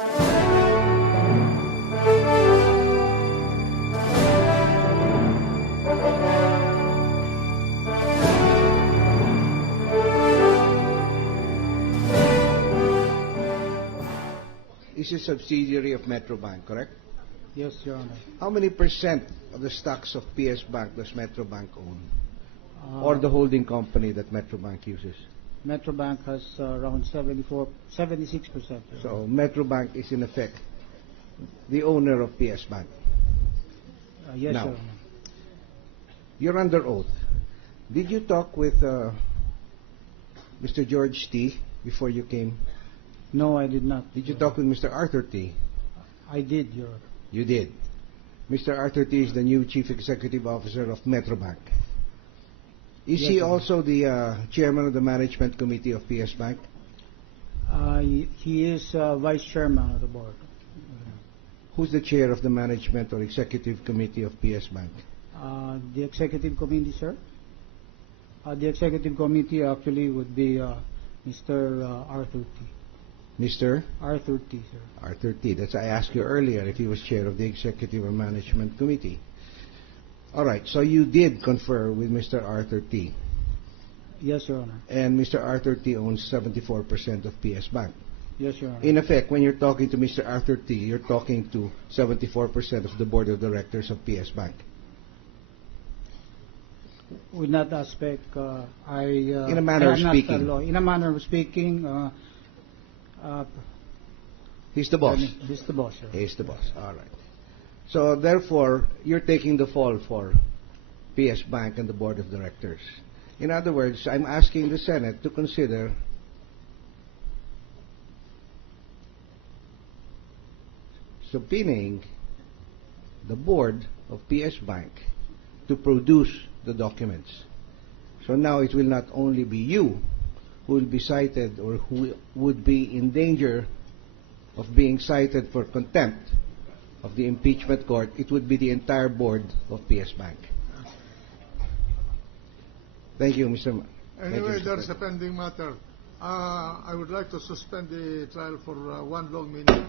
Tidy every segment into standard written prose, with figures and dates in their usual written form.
Is a subsidiary of Metro Bank, correct? Yes, Your Honor. How many percent of the stocks of PS Bank does Metro Bank own? Or the holding company that Metro Bank uses? Metro Bank has around 76%. So Metro Bank is in effect the owner of PS Bank. Yes, Now, Your Honor. you're under oath. Did you talk with Mr. George T. before you came? No, I did not. Did you talk with Mr. Arthur T.? I did, Your Honor. You did. Mr. Arthur T. is the new Chief Executive Officer of Metro Bank. Is Yes, he Your Honor. also the Chairman of the Management Committee of PS Bank? He is Vice Chairman of the board. Who's the Chair of the Management or Executive Committee of PS Bank? The Executive Committee, sir? The Executive Committee actually would be Mr. Arthur T. Mr. Arthur T, sir. Arthur T. That's I asked you earlier if he was Chair of the Executive or Management Committee. All right, so you did confer with Mr. Arthur T. Yes, Your Honor. And Mr. Arthur T. owns 74% of PS Bank. Yes, Your Honor. In effect, when you're talking to Mr. Arthur T., you're talking to 74% of the Board of Directors of PS Bank. With that aspect, In a manner of I am not speaking. in a manner of speaking, He's the boss. He's the boss, sir. He's the boss. All right. So therefore, you're taking the fall for PS Bank and the Board of Directors. In other words, I'm asking the Senate to consider subpoenaing the board of PS Bank to produce the documents. So now it will not only be you who will be cited or who would be in danger of being cited for contempt of the impeachment court, it would be the entire board of PS Bank. Thank you, Mr. Anyway, there's a pending matter. I would like to suspend the trial for 1 long minute.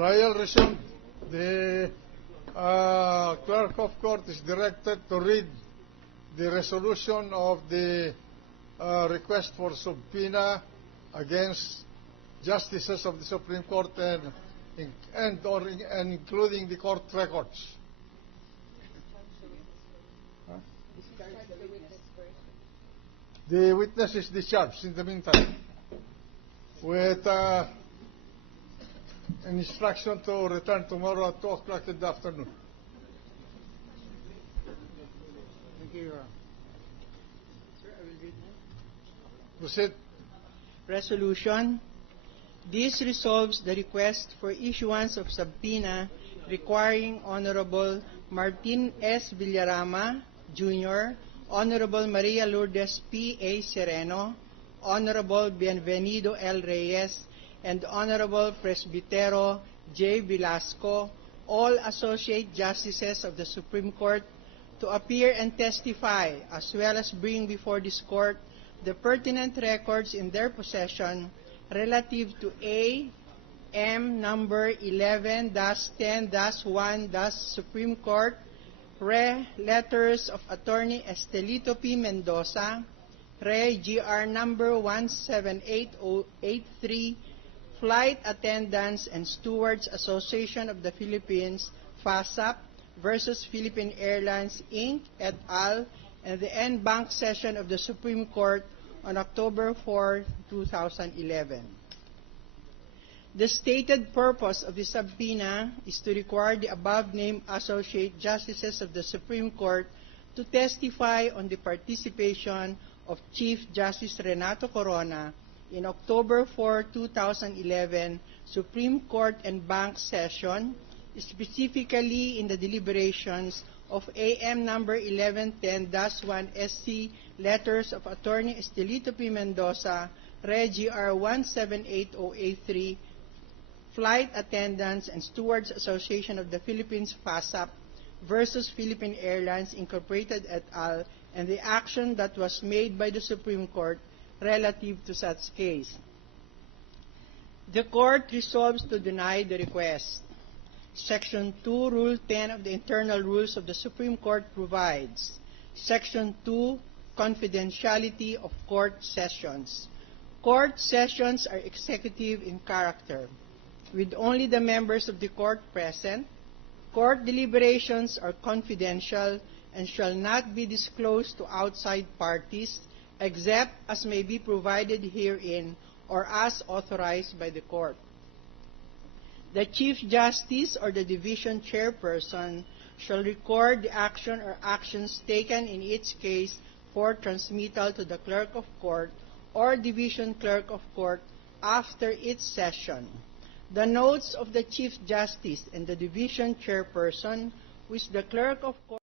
Trial resumed. The clerk of court is directed to read the resolution of the request for subpoena against justices of the Supreme Court and including the court records. The witness is discharged in the meantime with an instruction to return tomorrow at 2 o'clock in the afternoon. Thank you, Your Honor. Proceed. Resolution. This resolves the request for issuance of subpoena requiring Honorable Martin S. Villarama, Jr., Honorable Maria Lourdes P. A. Sereno, Honorable Bienvenido L. Reyes, and Honorable Presbitero J. Velasco, all Associate Justices of the Supreme Court, to appear and testify, as well as bring before this Court the pertinent records in their possession relative to A.M. number 11-10-1- Supreme Court, Re. Letters of Attorney Estelito P. Mendoza, Re. GR number 178083, Flight Attendants and Stewards Association of the Philippines, FASAP, versus Philippine Airlines, Inc., et al., and the en banc session of the Supreme Court on October 4, 2011. The stated purpose of the subpoena is to require the above-named Associate Justices of the Supreme Court to testify on the participation of Chief Justice Renato Corona in October 4, 2011 Supreme Court en banc session, specifically in the deliberations of AM number 1110-1 SC Letters of Attorney Estelito P. Mendoza, Reg. GR 178083, Flight Attendants and Stewards Association of the Philippines, FASAP, versus Philippine Airlines, Incorporated, et al., and the action that was made by the Supreme Court relative to such case. The Court resolves to deny the request. Section 2, Rule 10 of the Internal Rules of the Supreme Court provides, Section 2, Confidentiality of Court Sessions. Court sessions are executive in character. With only the members of the court present, court deliberations are confidential and shall not be disclosed to outside parties except as may be provided herein or as authorized by the court. The Chief Justice or the Division Chairperson shall record the action or actions taken in each case for transmittal to the Clerk of Court or Division Clerk of Court after each session. The notes of the Chief Justice and the Division Chairperson, which the Clerk of Court